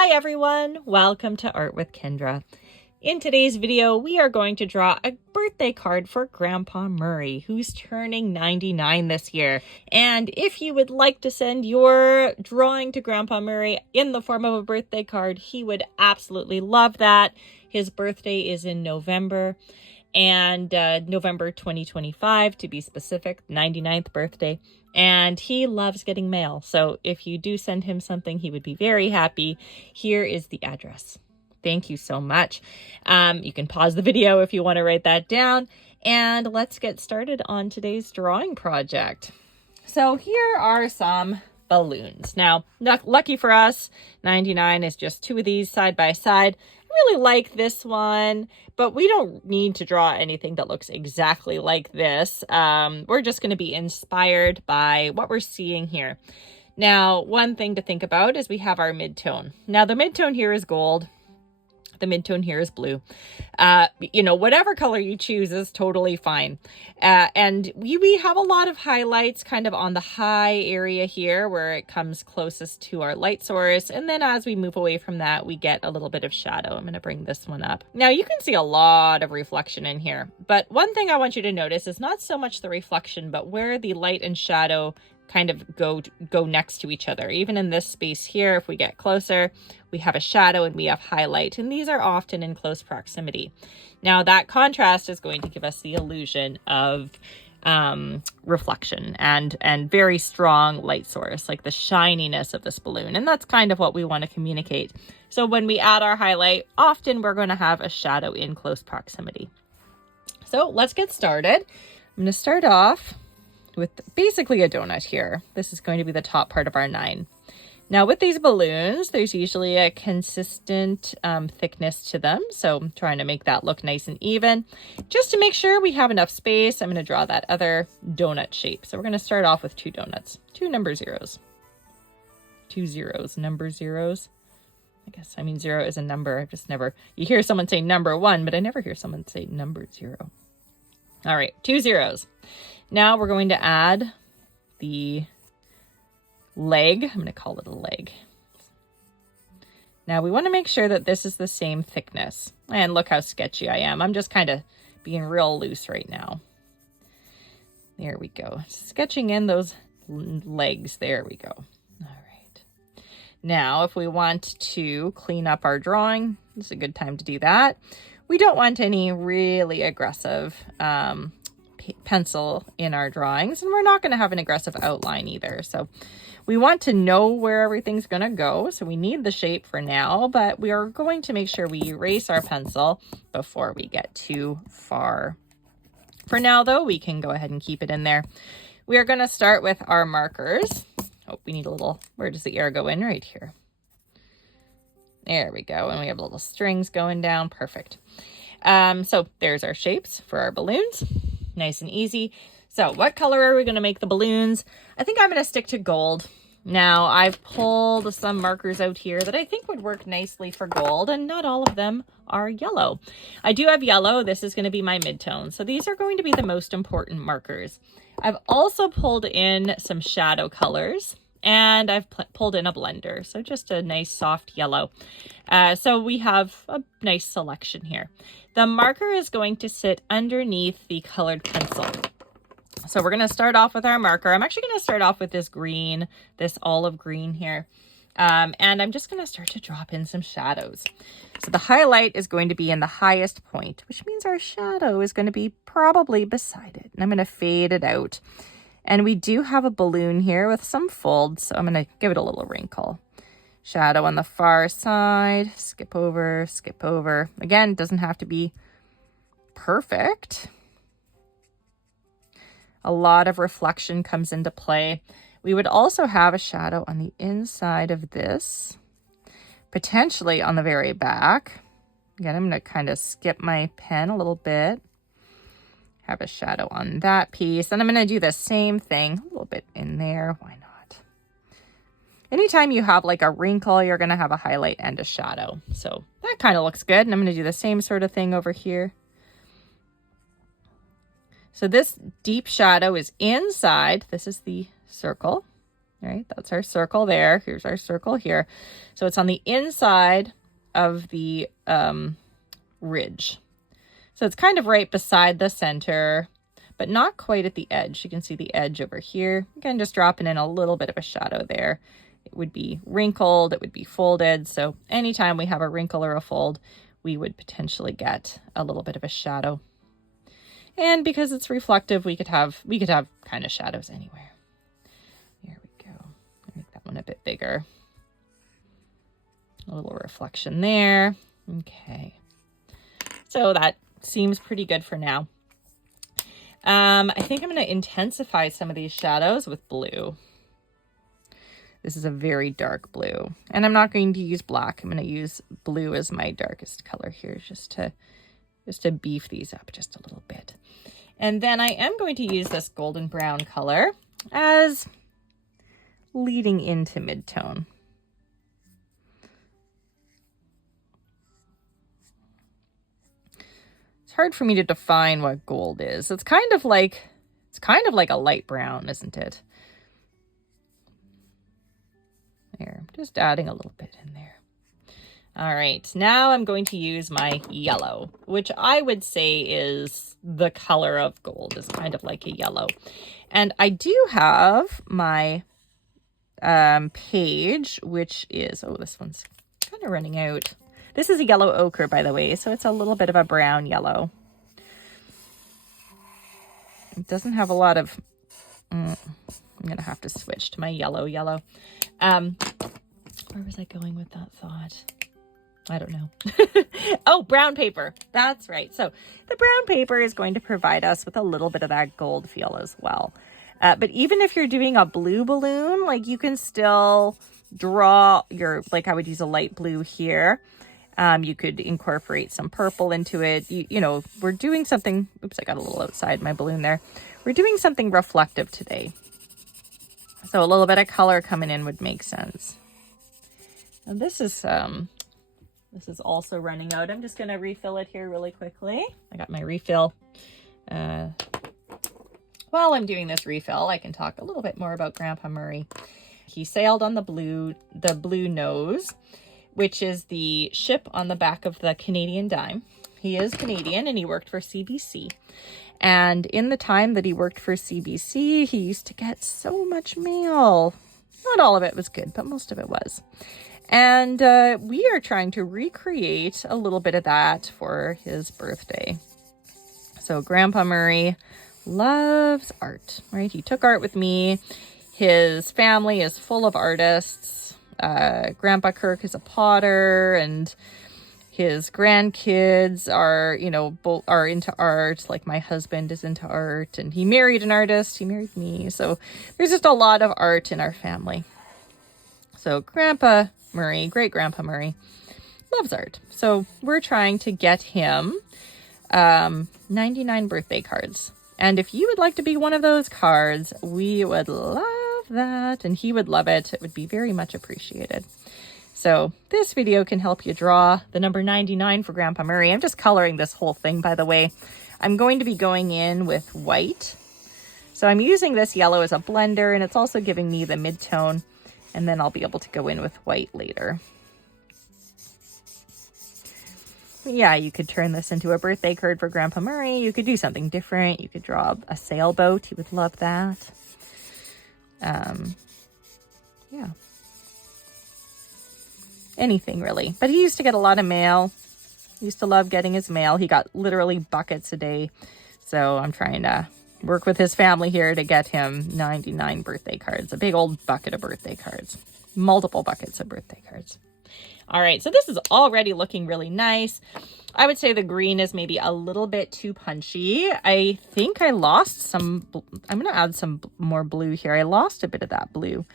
Hi everyone, welcome to Art with Kendra. In today's video, we are going to draw a birthday card for Grandpa Murray, who's turning 99 this year. And if you would like to send your drawing to Grandpa Murray in the form of a birthday card, he would absolutely love that. His birthday is in November, and November 2025 to be specific, 99th birthday. And he loves getting mail. So if you do send him something, he would be very happy. Here is the address. Thank you so much. You can pause the video if you want to write that down. And let's get started on today's drawing project. So here are some balloons. Now, lucky for us, 99 is just two of these side by side. I really like this one, but we don't need to draw anything that looks exactly like this. We're just going to be inspired by what we're seeing here. Now, one thing to think about is we have our midtone. Now, the midtone here is gold. The midtone here is blue. Whatever color you choose is totally fine. And we have a lot of highlights kind of on the high area here where it comes closest to our light source. And then as we move away from that, we get a little bit of shadow. I'm going to bring this one up. Now you can see a lot of reflection in here. But one thing I want you to notice is not so much the reflection, but where the light and shadow kind of go next to each other. Even in this space here, if we get closer, we have a shadow and we have highlight, and these are often in close proximity. Now that contrast is going to give us the illusion of reflection and very strong light source, like the shininess of this balloon. And that's kind of what we want to communicate. So when we add our highlight, often we're going to have a shadow in close proximity. So let's get started. I'm going to start off with basically a donut here. This is going to be the top part of our 9. Now with these balloons, there's usually a consistent thickness to them. So I'm trying to make that look nice and even. Just to make sure we have enough space, I'm going to draw that other donut shape. So we're going to start off with 2 donuts, 2 number zeros. 2 zeros, number zeros. I guess, 0 is a number. I've just never, you hear someone say number 1, but I never hear someone say number 0. All right, 2 zeros. Now we're going to add the leg. I'm going to call it a leg. Now we want to make sure that this is the same thickness. And look how sketchy I am. I'm just kind of being real loose right now. There we go. Sketching in those legs. There we go. All right. Now, if we want to clean up our drawing, this is a good time to do that. We don't want any really aggressive pencil in our drawings, and we're not going to have an aggressive outline either. So we want to know where everything's going to go. So we need the shape for now, but we are going to make sure we erase our pencil before we get too far. For now, though, we can go ahead and keep it in there. We are going to start with our markers. Oh, we need a little, where does the air go in? Right here. There we go. And we have little strings going down. Perfect. So there's our shapes for our balloons. Nice and easy. So what color are we going to make the balloons? I think I'm going to stick to gold. Now I've pulled some markers out here that I think would work nicely for gold, and not all of them are yellow. I do have yellow. This is going to be my midtone. So these are going to be the most important markers. I've also pulled in some shadow colors, and I've pulled in a blender. So just a nice soft yellow. So we have a nice selection here. The marker is going to sit underneath the colored pencil. So we're going to start off with our marker. I'm actually going to start off with this green, this olive green here. And I'm just going to start to drop in some shadows. So the highlight is going to be in the highest point, which means our shadow is going to be probably beside it. And I'm going to fade it out. And we do have a balloon here with some folds, so I'm going to give it a little wrinkle. Shadow on the far side, skip over, skip over. Again, it doesn't have to be perfect. A lot of reflection comes into play. We would also have a shadow on the inside of this, potentially on the very back. Again, I'm going to kind of skip my pen a little bit. Have a shadow on that piece. And I'm going to do the same thing, a little bit in there. Why not? Anytime you have like a wrinkle, you're going to have a highlight and a shadow. So that kind of looks good. And I'm going to do the same sort of thing over here. So this deep shadow is inside. This is the circle. All right, that's our circle there. Here's our circle here. So it's on the inside of the ridge. So it's kind of right beside the center, but not quite at the edge. You can see the edge over here. Again, just dropping in a little bit of a shadow there. It would be wrinkled, it would be folded. So anytime we have a wrinkle or a fold, we would potentially get a little bit of a shadow. And because it's reflective, we could have kind of shadows anywhere. There we go. Make that one a bit bigger. A little reflection there. Okay. So that seems pretty good for now. I think I'm going to intensify some of these shadows with blue. This is a very dark blue, and I'm not going to use black. I'm going to use blue as my darkest color here, just to beef these up just a little bit. And then I am going to use this golden brown color as leading into mid-tone. It's hard for me to define what gold is. It's kind of like a light brown, isn't it? There, just adding a little bit in there. All right, now I'm going to use my yellow, which I would say is the color of gold, is kind of like a yellow. And I do have my page, which is, oh, this one's kind of running out. This is a yellow ochre, by the way, so it's a little bit of a brown yellow. It doesn't have a lot of, I'm going to have to switch to my yellow. Where was I going with that thought? I don't know. Oh, brown paper. That's right. So the brown paper is going to provide us with a little bit of that gold feel as well. But even if you're doing a blue balloon, like you can still draw your, like I would use a light blue here. You could incorporate some purple into it. You know, we're doing something, oops, I got a little outside my balloon there. We're doing something reflective today. So a little bit of color coming in would make sense. And this is also running out. I'm just going to refill it here really quickly. I got my refill. While I'm doing this refill, I can talk a little bit more about Grandpa Murray. He sailed on the Blue Nose, which is the ship on the back of the Canadian dime. He is Canadian and he worked for CBC. And in the time that he worked for CBC, he used to get so much mail. Not all of it was good, but most of it was. And we are trying to recreate a little bit of that for his birthday. So Grandpa Murray loves art, right? He took art with me. His family is full of artists. Grandpa Kirk is a potter, and his grandkids are, you know, both are into art. Like my husband is into art, and he married an artist. He married me. So there's just a lot of art in our family. So Grandpa Murray, great Grandpa Murray, loves art. So we're trying to get him 99 birthday cards. And if you would like to be one of those cards, we would love that, and he would love it. It would be very much appreciated. So this video can help you draw the number 99 for Grandpa Murray. I'm just coloring this whole thing, by the way. I'm going to be going in with white. So I'm using this yellow as a blender, and it's also giving me the mid-tone, and then I'll be able to go in with white later. Yeah, you could turn this into a birthday card for Grandpa Murray. You could do something different. You could draw a sailboat. He would love that. Yeah. Anything really. But he used to get a lot of mail. He used to love getting his mail. He got literally buckets a day. So I'm trying to work with his family here to get him 99 birthday cards. A big old bucket of birthday cards. Multiple buckets of birthday cards. All right, so this is already looking really nice. I would say the green is maybe a little bit too punchy. I think I lost some, I'm going to add some more blue here. I lost a bit of that blue.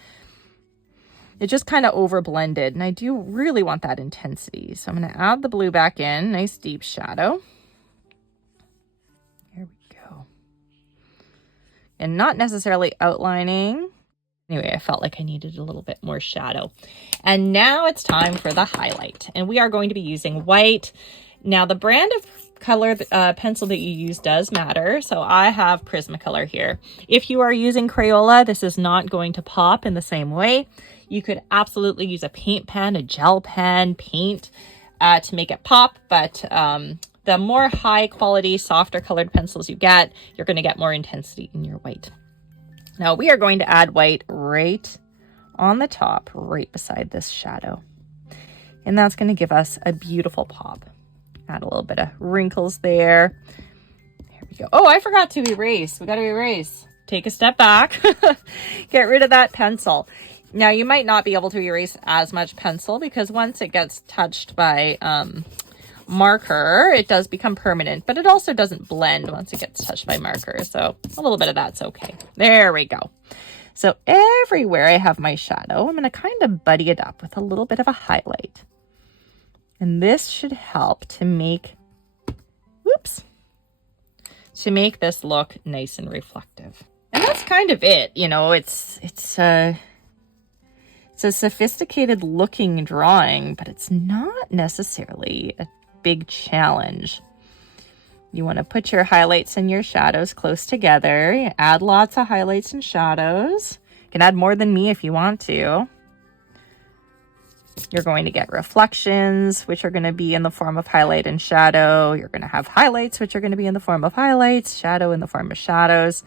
It just kind of over blended, and I do really want that intensity. So I'm going to add the blue back in, nice deep shadow. Here we go. And not necessarily outlining. Anyway, I felt like I needed a little bit more shadow. And now it's time for the highlight. And we are going to be using white. Now, the brand of color pencil that you use does matter. So I have Prismacolor here. If you are using Crayola, this is not going to pop in the same way. You could absolutely use a paint pen, a gel pen, paint to make it pop. But the more high quality, softer colored pencils you get, you're going to get more intensity in your white. Now we are going to add white right on the top, right beside this shadow. And that's going to give us a beautiful pop. Add a little bit of wrinkles there. There we go. Oh, I forgot to erase. We got to erase. Take a step back. Get rid of that pencil. Now, you might not be able to erase as much pencil because once it gets touched by marker, it does become permanent, but it also doesn't blend once it gets touched by marker. So a little bit of that's okay. There we go. So everywhere I have my shadow, I'm going to kind of buddy it up with a little bit of a highlight. And this should help to make, to make this look nice and reflective. And that's kind of it. You know, it's a sophisticated looking drawing, but it's not necessarily a big challenge. You want to put your highlights and your shadows close together. You add lots of highlights and shadows. You can add more than me if you want to. You're going to get reflections, which are going to be in the form of highlight and shadow. You're going to have highlights, which are going to be in the form of highlights, shadow in the form of shadows.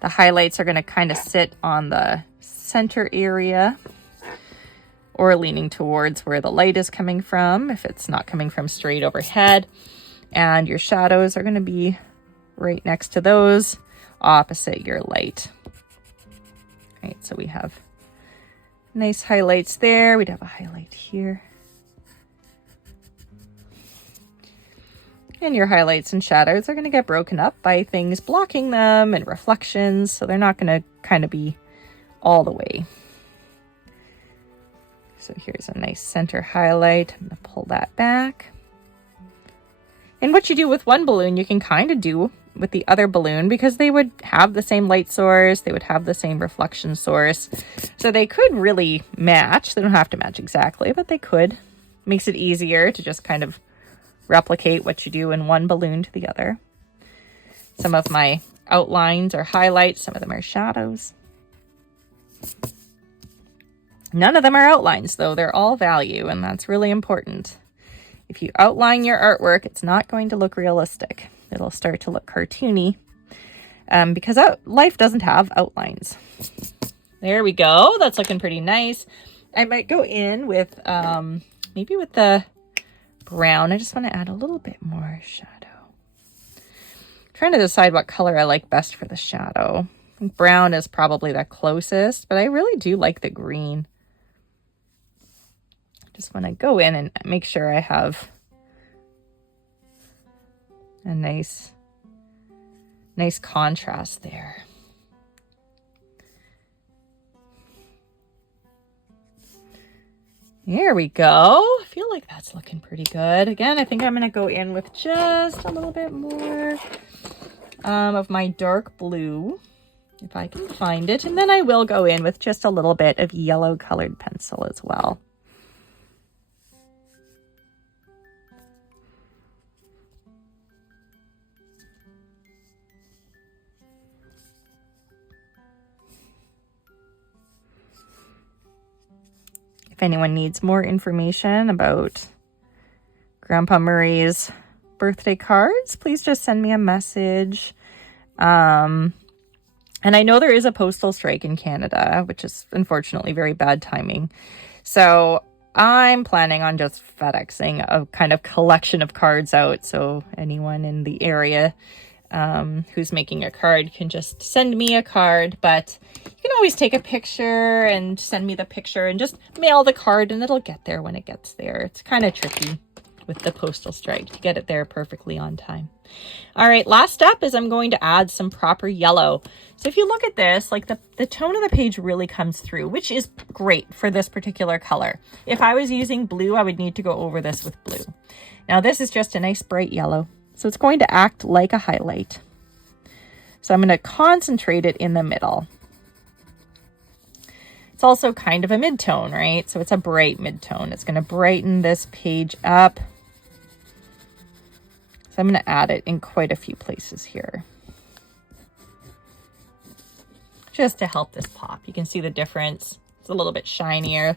The highlights are going to kind of sit on the center area or leaning towards where the light is coming from, if it's not coming from straight overhead. And your shadows are going to be right next to those, opposite your light. All right, so we have nice highlights there. We'd have a highlight here. And your highlights and shadows are going to get broken up by things blocking them and reflections, so they're not going to kind of be all the way. So here's a nice center highlight. I'm going to pull that back. And what you do with one balloon, you can kind of do with the other balloon because they would have the same light source. They would have the same reflection source. So they could really match. They don't have to match exactly, but they could. Makes it easier to just kind of replicate what you do in one balloon to the other. Some of my outlines are highlights. Some of them are shadows. None of them are outlines, though. They're all value, and that's really important. If you outline your artwork, it's not going to look realistic. It'll start to look cartoony because life doesn't have outlines. There we go. That's looking pretty nice. I might go in with maybe with the brown. I just want to add a little bit more shadow. I'm trying to decide what color I like best for the shadow. I think brown is probably the closest, but I really do like the green. Just want to go in and make sure I have a nice contrast there. There we go. I feel like that's looking pretty good. Again, I think I'm going to go in with just a little bit more of my dark blue, if I can find it. And then I will go in with just a little bit of yellow colored pencil as well. If anyone needs more information about Grandpa Murray's birthday cards, please just send me a message. And I know there is a postal strike in Canada, which is unfortunately very bad timing. So I'm planning on just FedExing a kind of collection of cards out. So anyone in the area who's making a card can just send me a card, but you can always take a picture and send me the picture and just mail the card and it'll get there when it gets there. It's kind of tricky with the postal strike to get it there perfectly on time. All right, last step is I'm going to add some proper yellow. So if you look at this, like the tone of the page really comes through, which is great for this particular color. If I was using blue, I would need to go over this with blue. Now this is just a nice bright yellow. So it's going to act like a highlight. So I'm going to concentrate it in the middle. It's also kind of a mid-tone, right? So it's a bright mid-tone. It's going to brighten this page up. So I'm going to add it in quite a few places here, just to help this pop. You can see the difference. It's a little bit shinier.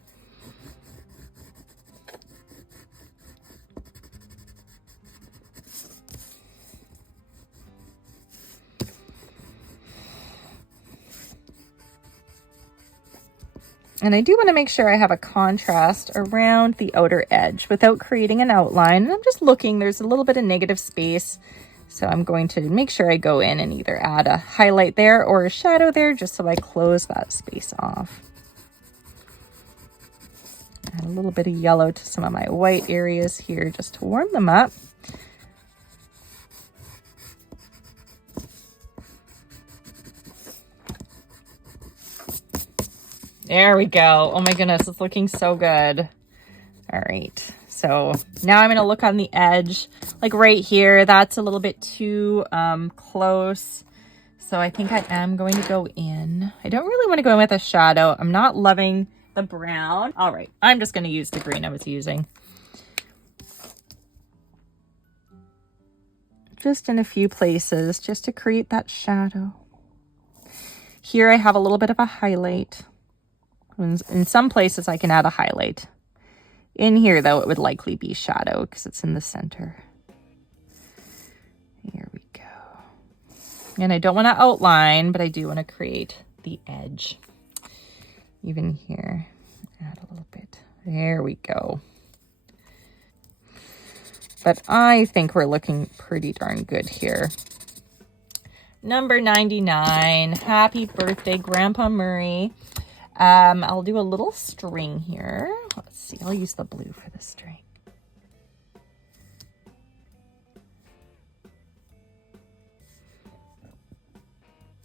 And I do want to make sure I have a contrast around the outer edge without creating an outline. And I'm just looking, there's a little bit of negative space. So I'm going to make sure I go in and either add a highlight there or a shadow there, just so I close that space off. Add a little bit of yellow to some of my white areas here just to warm them up. There we go. Oh my goodness, it's looking so good. All right, so now I'm gonna look on the edge, like right here. That's a little bit too close. So I think I am going to go in. I don't really want to go in with a shadow. I'm not loving the brown. All right, I'm just gonna use the green I was using. Just in a few places, just to create that shadow. Here I have a little bit of a highlight. In some places I can add a highlight. In here though, it would likely be shadow because it's in the center. Here we go. And I don't want to outline, but I do want to create the edge. Even here, add a little bit. There we go. But I think we're looking pretty darn good here. Number 99, happy birthday, Grandpa Murray. I'll do a little string here. Let's see, I'll use the blue for the string.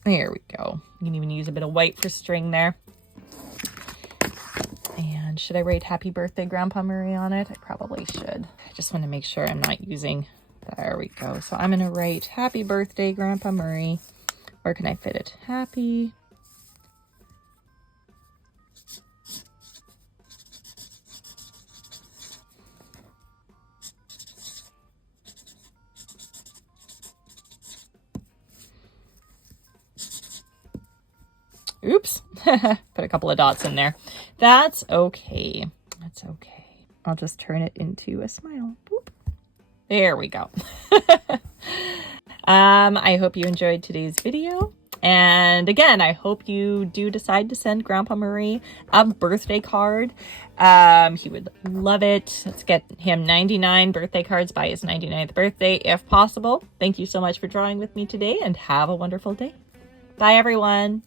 There we go. You can even use a bit of white for string there. And should I write happy birthday, Grandpa Murray on it? I probably should. I just want to make sure I'm not using, there we go. So I'm going to write happy birthday, Grandpa Murray. Where can I fit it? Happy Oops, put a couple of dots in there. That's okay. That's okay. I'll just turn it into a smile. Boop. There we go. I hope you enjoyed today's video. And again, I hope you do decide to send Grandpa Murray a birthday card. He would love it. Let's get him 99 birthday cards by his 99th birthday, if possible. Thank you so much for drawing with me today, and have a wonderful day. Bye, everyone.